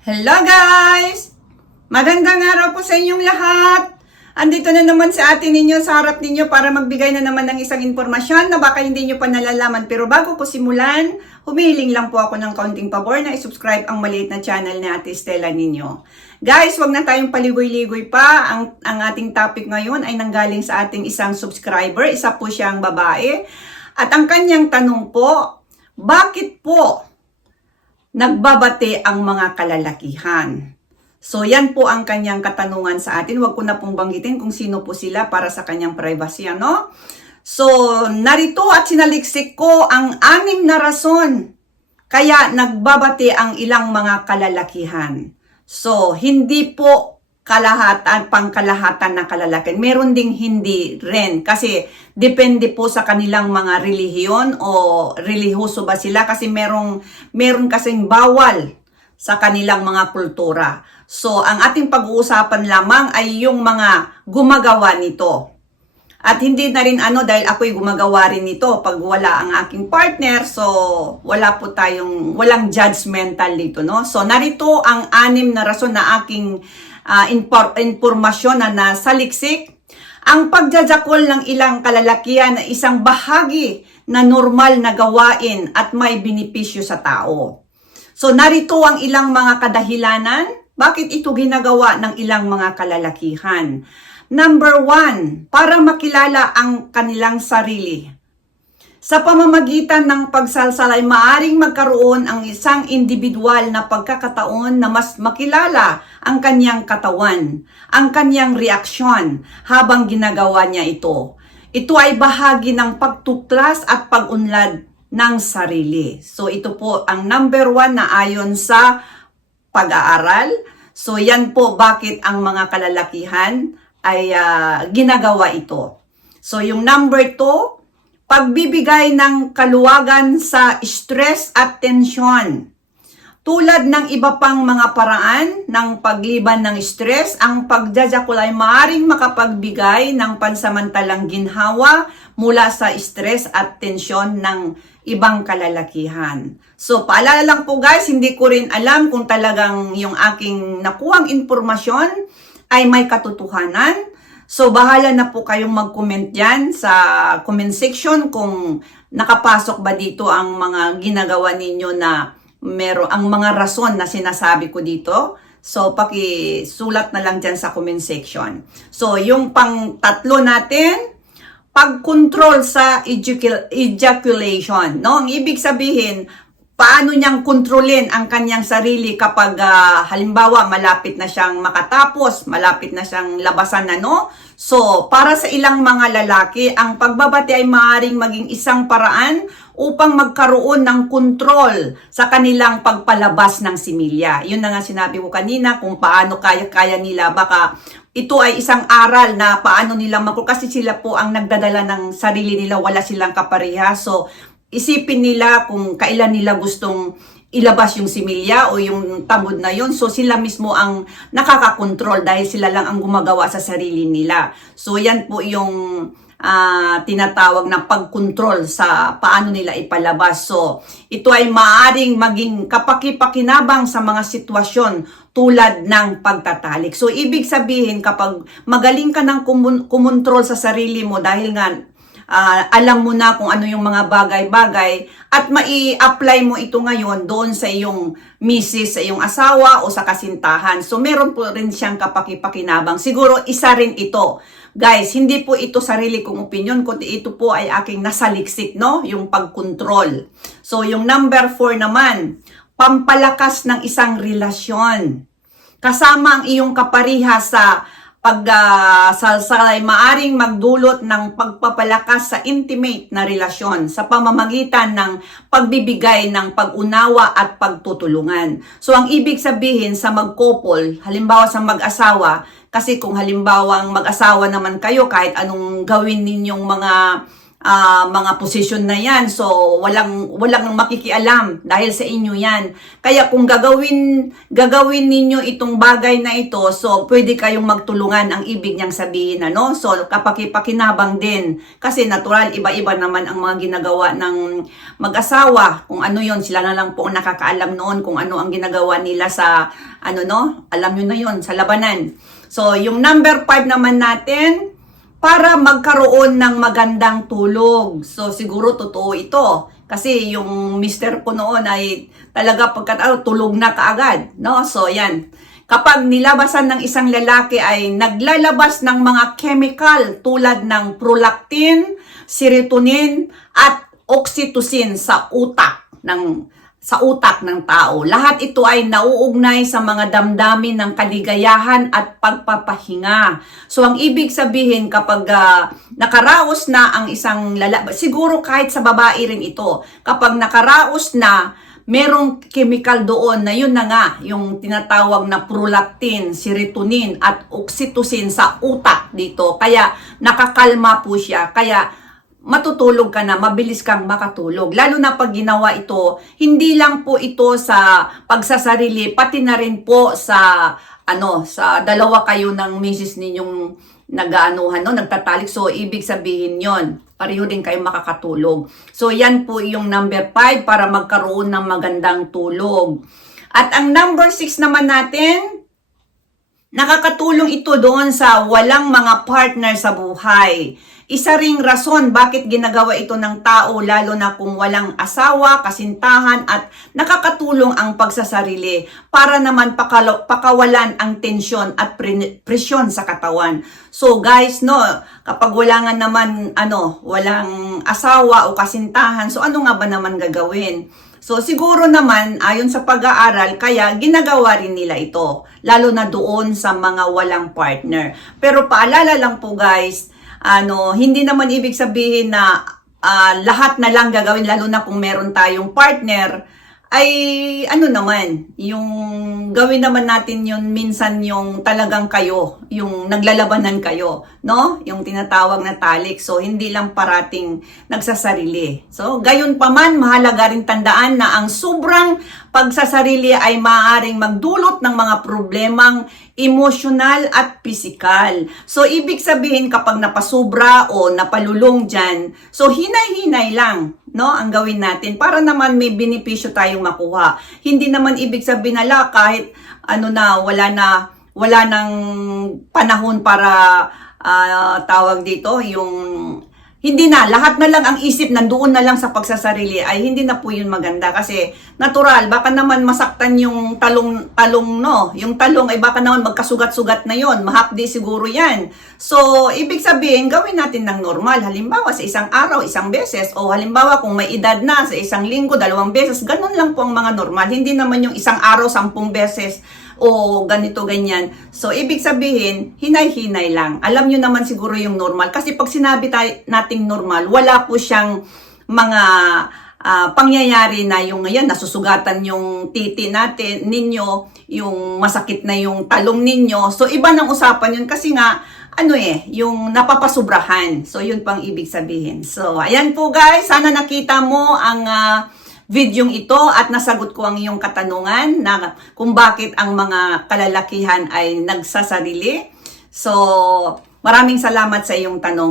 Hello guys! Magandang araw po sa inyong lahat! Andito na naman si ate ninyo sa harap ninyo para magbigay na naman ng isang impormasyon na baka hindi nyo pa nalalaman. Pero bago ko simulan, humihiling lang po ako ng kaunting pabor na isubscribe ang maliit na channel ni ate Stella ninyo. Guys, wag na tayong paligoy-ligoy pa. Ang, ang ating topic ngayon ay nanggaling sa ating isang subscriber. Isa po siyang babae. At ang kanyang tanong po, bakit po nagbabate ang mga kalalakihan. So yan po ang kanyang katanungan sa atin. Huwag ko na pong banggitin kung sino po sila para sa kanyang privacy, ano? So, narito at sinaliksik ko ang anim na rason kaya nagbabate ang ilang mga kalalakihan. So, hindi po kalahatan, pangkalahatan na kalalakihan. Meron ding hindi rin. Kasi, depende po sa kanilang mga relihiyon o relihiyoso ba sila. Kasi merong, meron kasing bawal sa kanilang mga kultura. So, ang ating pag-uusapan lamang ay yung mga gumagawa nito. At hindi na rin ano dahil ako'y gumagawa rin nito pag wala ang aking partner. So, wala po tayong, walang judgmental dito, no? So, narito ang anim na rason na aking ah, impor- informasyon na nasa liksik. Ang pagjajakol ng ilang kalalakihan na isang bahagi na normal na gawain at may binipisyo sa tao. So narito ang ilang mga kadahilanan bakit ito ginagawa ng ilang mga kalalakihan. Number one, para makilala ang kanilang sarili. Sa pamamagitan ng pagsalsal ay maaring magkaroon ang isang individual na pagkakataon na mas makilala ang kanyang katawan, ang kanyang reaksyon habang ginagawa niya ito. Ito ay bahagi ng pagtuklas at pag-unlad ng sarili. So ito po ang number one na ayon sa pag-aaral. So yan po bakit ang mga kalalakihan ay ah, ginagawa ito. So yung number two, pagbibigay ng kaluwagan sa stress at tensyon. Tulad ng iba pang mga paraan ng pagliban ng stress, ang pagjajakol ay maaaring makapagbigay ng pansamantalang ginhawa mula sa stress at tensyon ng ibang kalalakihan. So, paalala lang po guys, hindi ko rin alam kung talagang yung aking nakuhang informasyon ay may katotohanan. So, bahala na po kayong mag-comment dyan sa comment section kung nakapasok ba dito ang mga ginagawa ninyo na meron ang mga rason na sinasabi ko dito. So, paki-sulat na lang dyan sa comment section. So, yung pang tatlo natin, pag-control sa ejacul- ejaculation. No? Ang ibig sabihin, paano niyang kontrolin ang kanyang sarili kapag ah, halimbawa malapit na siyang makatapos, malapit na siyang labasan na no. So, para sa ilang mga lalaki, ang pagbabati ay maaaring maging isang paraan upang magkaroon ng kontrol sa kanilang pagpalabas ng similya. Yun na nga sinabi ko kanina kung paano kaya-kaya nila baka ito ay isang aral na paano nila mag kasi sila po ang nagdadala ng sarili nila, wala silang kapareha. So, isipin nila kung kailan nila gustong ilabas yung similya o yung tamod na yun. So sila mismo ang nakakakontrol dahil sila lang ang gumagawa sa sarili nila. So yan po yung ah, tinatawag na pagkontrol sa paano nila ipalabas. So ito ay maaring maging kapaki-pakinabang sa mga sitwasyon tulad ng pagtatalik. So ibig sabihin kapag magaling ka ng kumontrol sa sarili mo dahil nga ah, alam mo na kung ano yung mga bagay-bagay at mai-apply mo ito ngayon doon sa iyong misis, sa iyong asawa o sa kasintahan. So meron po rin siyang kapaki-pakinabang. Siguro isa rin ito. Guys, hindi po ito sarili kong opinion, kundi ito po ay aking nasaliksik, no? Yung pagkontrol. So yung number four naman, pampalakas ng isang relasyon. Kasama ang iyong kapariha sa pag ah, salsal ay maaring magdulot ng pagpapalakas sa intimate na relasyon sa pamamagitan ng pagbibigay ng pag-unawa at pagtutulungan. So ang ibig sabihin sa mag-couple, halimbawa sa mag-asawa, kasi kung halimbawa ang mag-asawa naman kayo kahit anong gawin ninyong mga ah, mga posisyon na yan. So, walang, walang makikialam dahil sa inyo yan. Kaya kung gagawin, gagawin ninyo itong bagay na ito, so pwede kayong magtulungan ang ibig niyang sabihin, ano? So, kapakipakinabang din. Kasi natural, iba-iba naman ang mga ginagawa ng mag-asawa. Kung ano yon sila na lang po ang nakakaalam noon kung ano ang ginagawa nila sa, ano no? Alam nyo na yon sa labanan. So, yung number 5 naman natin, para magkaroon ng magandang tulog. So siguro totoo ito. Kasi yung mister ko noon ay talaga pagkat ano, tulog na kaagad. No? So yan. Kapag nilabasan ng isang lalaki ay naglalabas ng mga chemical tulad ng prolactin, serotonin, at oxytocin sa utak ng sa utak ng tao. Lahat ito ay nauugnay sa mga damdamin ng kaligayahan at pagpapahinga. So ang ibig sabihin kapag ah, nakaraos na ang isang lalaki, siguro kahit sa babae rin ito, kapag nakaraos na merong chemical doon na yun na nga, yung tinatawag na prolactin, serotonin at oxytocin sa utak dito. Kaya nakakalma po siya. Kaya matutulog ka na, mabilis kang makatulog. Lalo na pag ginawa ito, hindi lang po ito sa pagsasarili, pati na rin po sa ano, sa dalawa kayo ng misis ninyong nag-aanuhan, no, nagtatalik. So, ibig sabihin yon pareho din kayo makakatulog. So, yan po yung number 5 para magkaroon ng magandang tulog. At ang number 6 naman natin, Nakakatulong ito doon sa walang mga partner sa buhay. Isa ring rason bakit ginagawa ito ng tao lalo na kung walang asawa, kasintahan at nakakatulong ang pagsasarili para naman pakalo, pakawalan ang tensyon at pre- presyon sa katawan. So guys, no, kapag wala nga naman ano, walang asawa o kasintahan, so ano nga ba naman gagawin? So siguro naman ayon sa pag-aaral kaya ginagawa rin nila ito lalo na doon sa mga walang partner. Pero paalala lang po guys, ano hindi naman ibig sabihin na ah, lahat na lang gagawin lalo na kung meron tayong partner ay ano naman, yung gawin naman natin yun minsan yung talagang kayo, yung naglalabanan kayo, no? Yung tinatawag na talik. So, hindi lang parating nagsasarili. So, gayon pa man, mahalaga rin tandaan na ang sobrang pagsasarili ay maaaring magdulot ng mga problemang emosyonal at pisikal. So, ibig sabihin kapag napasubra o napalulong dyan, so hinay-hinay lang, no, ang gawin natin para naman may benepisyo tayong makuha. Hindi naman ibig sabihin na kahit ano na, wala na, wala nang panahon para ah, tawag dito, yung hindi na, lahat na lang ang isip nandoon na lang sa pagsasarili ay hindi na po yun maganda kasi natural, baka naman masaktan yung talong, talong no, yung talong ay baka naman magkasugat-sugat na yon mahapdi siguro yan. So, ibig sabihin, gawin natin ng normal, halimbawa sa isang araw, isang beses, o halimbawa kung may edad na sa isang linggo, dalawang beses, ganun lang po ang mga normal, hindi naman yung isang araw, sampung beses, o ganito ganyan. So ibig sabihin, hinay-hinay lang. Alam nyo naman siguro yung normal kasi pag sinabi tayo nating normal, wala po siyang mga ah, pangyayari na yung ngayon nasusugatan yung titi natin ninyo, yung masakit na yung talong ninyo. So iba ng usapan yun kasi nga ano eh, yung napapasubrahan. So yun pang ibig sabihin. So ayan po guys, sana nakita mo ang ah, videong ito at nasagot ko ang iyong katanungan na kung bakit ang mga kalalakihan ay nagsasarili. So, maraming salamat sa iyong tanong.